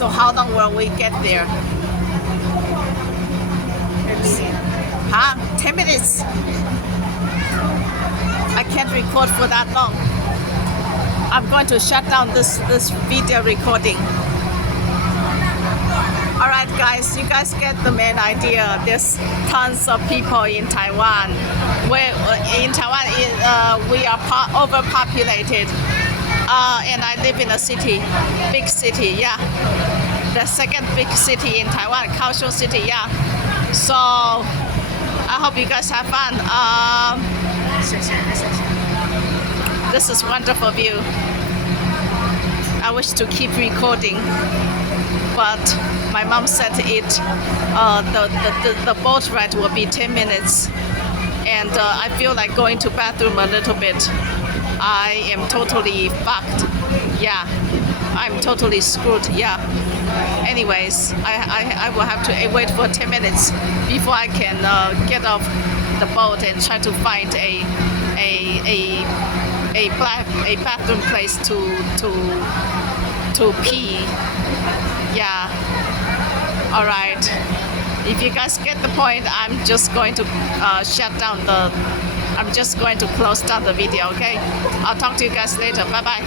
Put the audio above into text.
So how long will we get there? Let's see. 10 minutes. I can't record for that long. I'm going to shut down this video recording. Alright guys, you guys get the main idea. There's tons of people in Taiwan. In Taiwan, we are overpopulated. And I live in a city, big city, yeah. The second big city in Taiwan, Kaohsiung City, yeah. So I hope you guys have fun. This is wonderful view. I wish to keep recording, but my mom said the boat ride will be 10 minutes, and I feel like going to bathroom a little bit. I am totally fucked. Yeah, I'm totally screwed. Yeah. Anyways, I will have to wait for 10 minutes before I can get off the boat and try to find a bathroom place to pee. Yeah. All right. If you guys get the point, I'm just going to I'm just going to close down the video. Okay. I'll talk to you guys later. Bye bye.